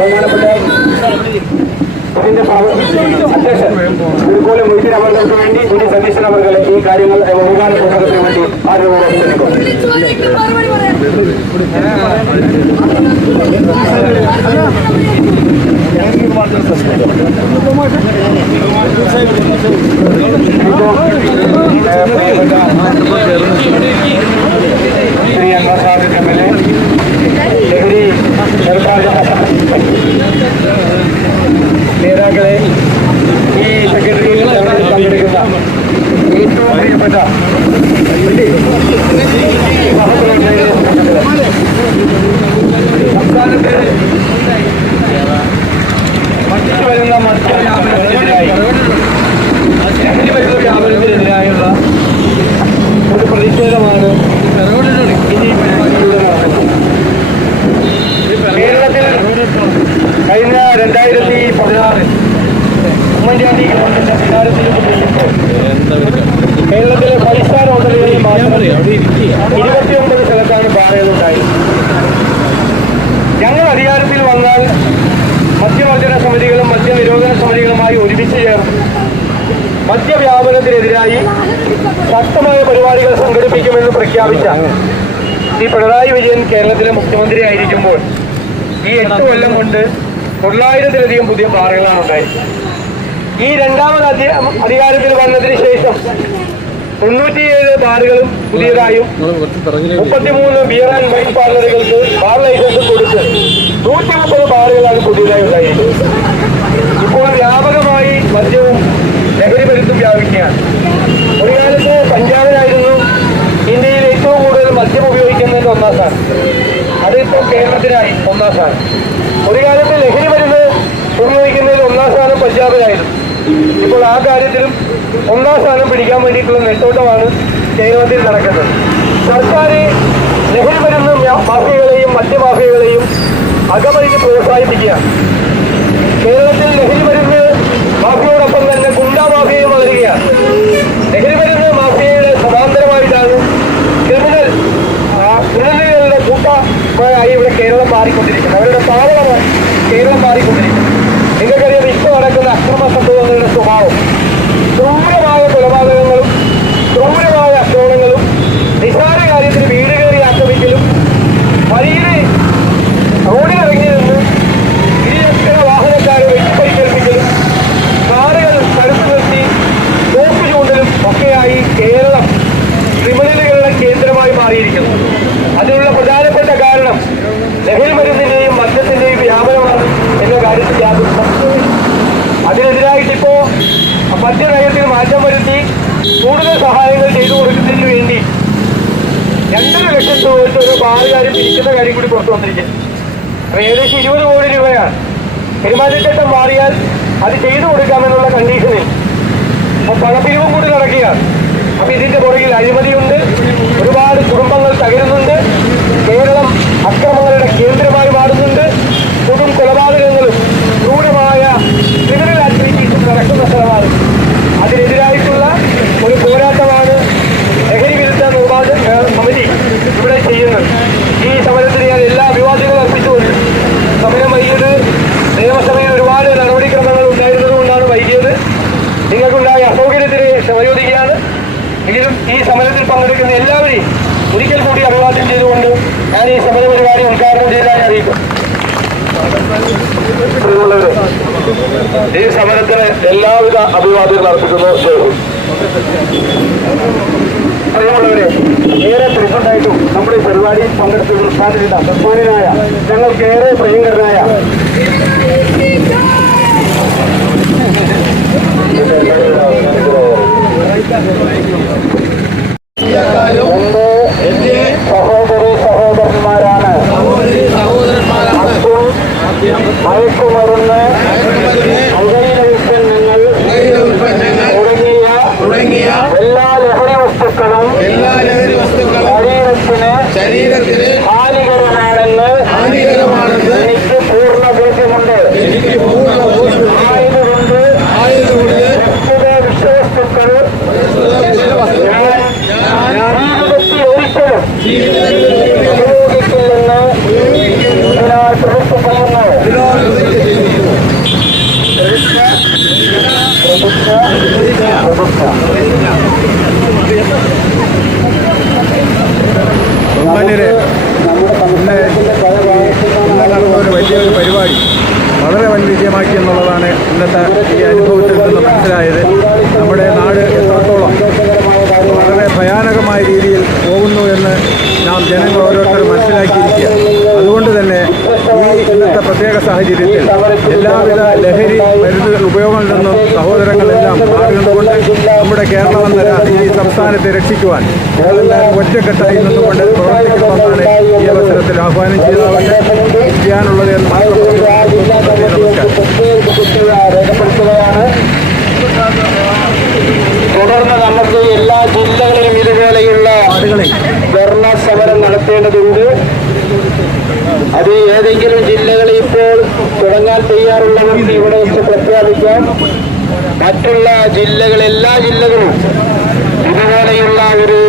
ബഹുമാനപ്പെട്ട ഇതിന്റെ പ്രവ- അധ്യക്ഷൻ തിരുക്കോലം മൊയ്തീൻ അവർക്ക് വേണ്ടി ഇനി സതീശൻ അവർക്ക് ഈ കാര്യങ്ങൾ ബഹുമാന പുസ്തകത്തിന് വേണ്ടി ആദ്യപൂർവ്വം ക്ഷണിക്കുന്നു ഏറ്റവും പ്രിയപ്പെട്ട സംസ്ഥാനത്ത് മറ്റു വരുന്ന മദ്യവ്യാപനത്തിനെതിരായി ലഹരി മരുന്ന് വ്യാപനത്തിനെതിരായുള്ള ഒരു പ്രതിഷേധമാണ് മദ്യവ്യാപനത്തിനെതിരായി ശക്തമായ പരിപാടികൾ സംഘടിപ്പിക്കുമെന്ന് പ്രഖ്യാപിച്ച ശ്രീ പിണറായി വിജയൻ കേരളത്തിലെ മുഖ്യമന്ത്രി ആയിരിക്കുമ്പോൾ ഈ എട്ട് കൊല്ലം കൊണ്ട് തൊള്ളായിരത്തിലധികം പുതിയ പാറകളാണ് ഉണ്ടായത് ഈ രണ്ടാമത് അധി- അധികാരത്തിൽ വന്നതിന് ശേഷം തൊണ്ണൂറ്റിയേഴ് ബാറുകളും പുതിയതായും മുപ്പത്തിമൂന്ന് ബിയർ ആൻഡ് വൈൻ പാർലറുകൾക്ക് ബാർ ലൈസൻസ് കൊടുത്ത് നൂറ്റി മുപ്പത് ബാറുകളാണ് പുതിയതായി ഉണ്ടായിരിക്കുന്നത് ഇപ്പോൾ വ്യാപകമായി മദ്യവും ലഹരി മരുന്നും വ്യാപിക്കുകയാണ് ഒരു കാലത്ത് പഞ്ചാബിലായിരുന്നു ഇന്ത്യയിൽ ഏറ്റവും കൂടുതൽ മദ്യം ഉപയോഗിക്കുന്നതിന്റെ ഒന്നാം സ്ഥാനം അതിപ്പോൾ കേരളത്തിനായി ഒന്നാം സ്ഥാനം ഒരു കാലത്ത് ലഹരി മരുന്ന് ഉപയോഗിക്കുന്നതിൽ ഒന്നാം സ്ഥാനം പഞ്ചാബിലായിരുന്നു. ഇപ്പോൾ ആ കാര്യത്തിലും ഒന്നാം സ്ഥാനം പിടിക്കാൻ വേണ്ടിയിട്ടുള്ള നെട്ടോട്ടമാണ് കേരളത്തിൽ നടക്കുന്നത്. സർക്കാർ ലഹരി മരുന്ന് മാഫിയകളെയും മദ്യമാഫിയകളെയും അകമഴിഞ്ഞ് പ്രോത്സാഹിപ്പിക്കുകയാണ്. കേരളത്തിൽ ലഹരി മരുന്ന് മാഫിയോടൊപ്പം തന്നെ ഗുണ്ടാ മാഫിയയും വളരുകയാണ് ലഹരി മരുന്ന് മാഫിയയുടെ സമാന്തരമായിട്ടാണ് ക്രിമിനൽ ആ, ക്രിമിനലുകളുടെ കൂട്ടമായി ഇവിടെ കേരളം മാറിക്കൊണ്ടിരിക്കുന്നത് അവരുടെ കേരളം മാറിക്കൊണ്ടിരിക്കുന്നത് നിങ്ങൾക്കറിയാം ഇപ്പോൾ നടക്കുന്ന അക്രമ സംഭവങ്ങളുടെ സ്വഭാവം. ക്രൂരമായ കൊലപാതകങ്ങളും ക്രൂരമായ ആക്രമണങ്ങളും നിസ്സാര കാര്യത്തിന് വീട് കയറി ആക്രമിക്കലും വഴിയിൽ റോഡിലിറങ്ങി നിന്ന് ഇരുചക്ര വാഹനക്കാരെ വെട്ടിപ്പരിക്കേൽപ്പിക്കലും കാറുകൾ തടുത്തു നിർത്തി തോക്ക് ചൂണ്ടലും ഒക്കെയായി കേരളം ക്രിമിനലുകളുടെ കേന്ദ്രമായി മാറിയിരിക്കുന്നു. അതിനുള്ള മദ്യനയത്തിൽ മാറ്റം വരുത്തി കൂടുതൽ സഹായങ്ങൾ ചെയ്തു കൊടുക്കുന്നതിന് വേണ്ടി രണ്ടര ലക്ഷം രൂപ വെച്ച് ഒരു ബാറുകാരും പിരിക്കുന്ന കാര്യം കൂടി പുറത്തു വന്നിരിക്കുന്നു. അപ്പൊ ഏകദേശം ഇരുപത് കോടി രൂപയാണ്. പെരുമാറ്റച്ചട്ടം മാറിയാൽ അത് ചെയ്തു കൊടുക്കാമെന്നുള്ള കണ്ടീഷനിൽ അപ്പൊ പണപ്പിരിവും കൂടി നടക്കുകയാണ്. അപ്പൊ ഇതിന്റെ പുറകിൽ അഴിമതിയുണ്ട് ഒരുപാട് കുടുംബങ്ങൾ തകരുന്നുണ്ട്. കേരളം അക്രമങ്ങളുടെ കേന്ദ്രമായി മാറുന്നുണ്ട് കൊടും കൊലപാതകങ്ങളും ക്രൂരമായ ക്രിമിനൽ ആക്ടിവിറ്റീസും നടക്കുന്ന സ്ഥലമാണ് അതിനെതിരായിട്ടുള്ള ഒരു പോരാട്ടമാണ് ലഹരി വിരുദ്ധ നിർമ്മാണ സമിതി ഇവിടെ ചെയ്യുന്നത് ഈ സമരത്തിന് ഞാൻ എല്ലാ അഭിവാദ്യങ്ങളും അർപ്പിച്ചുകൊണ്ട് സമരം വൈകിയത് നിയമസഭയിൽ ഒരുപാട് നടപടിക്രമങ്ങൾ ഉണ്ടായിരുന്നതുകൊണ്ടാണ് വൈകിയത് നിങ്ങൾക്കുണ്ടായ അസൗകര്യത്തിന് എങ്കിലും ഈ സമരത്തിൽ പങ്കെടുക്കുന്ന എല്ലാവരെയും ഒരിക്കൽ കൂടി അഭിവാദ്യം ചെയ്തുകൊണ്ട് ഞാൻ ഈ സമര പരിപാടി ഉദ്ഘാടനം ചെയ്തതായി അറിയിക്കും ഈ സമരത്തിന് എല്ലാവിധ അഭിവാദ്യങ്ങൾ അർപ്പിക്കുന്നു പ്രിയമുള്ളവരെ ഏറെ പ്രിയപ്പെട്ടായിട്ടും നമ്മുടെ ഈ പരിപാടിയിൽ പങ്കെടുത്ത് ഉദ്ഘാടന ബഹുമാനായ ഞങ്ങൾക്ക് ഏറെ പ്രിയങ്കരനായ എന്റെ സഹോദരി സഹോദരന്മാരാണ് മയക്കുമരുന്ന് തുടങ്ങിയ എല്ലാ ലഹരി വസ്തുക്കളും എല്ലാ ലഹരി വസ്തുക്കളും ശരീരത്തിന് രീതിയിൽ പോകുന്നു എന്ന് നാം ജനങ്ങൾ ഓരോരുത്തരും മനസ്സിലാക്കിയിരിക്കുക അതുകൊണ്ട് തന്നെ ഈ ഇന്നത്തെ പ്രത്യേക സാഹചര്യത്തിൽ എല്ലാവിധ ലഹരി മരുന്നുകൾ ഉപയോഗങ്ങളിൽ നിന്നും സഹോദരങ്ങളെല്ലാം മാറിനിന്നുകൊണ്ട് നമ്മുടെ കേരളം എന്ന ഈ സംസ്ഥാനത്തെ രക്ഷിക്കുവാൻ ഞങ്ങളെല്ലാവരും ഒറ്റക്കെട്ടായി നിന്നുകൊണ്ട് പ്രവർത്തിക്കണമെന്നാണ് ഈ അവസരത്തിൽ ആഹ്വാനം ചെയ്തതാവട്ടെ ചെയ്യാനുള്ളത് എന്ന് മാത്രം ഇനി ഏതെങ്കിലും ജില്ലകളിൽ ഇപ്പോൾ തുടങ്ങാൻ തയ്യാറുള്ളവർക്ക് ഇവിടെ വെച്ച് പ്രഖ്യാപിക്കാം. മറ്റുള്ള ജില്ലകൾ എല്ലാ ജില്ലകളും ഇതുപോലെയുള്ള ഒരു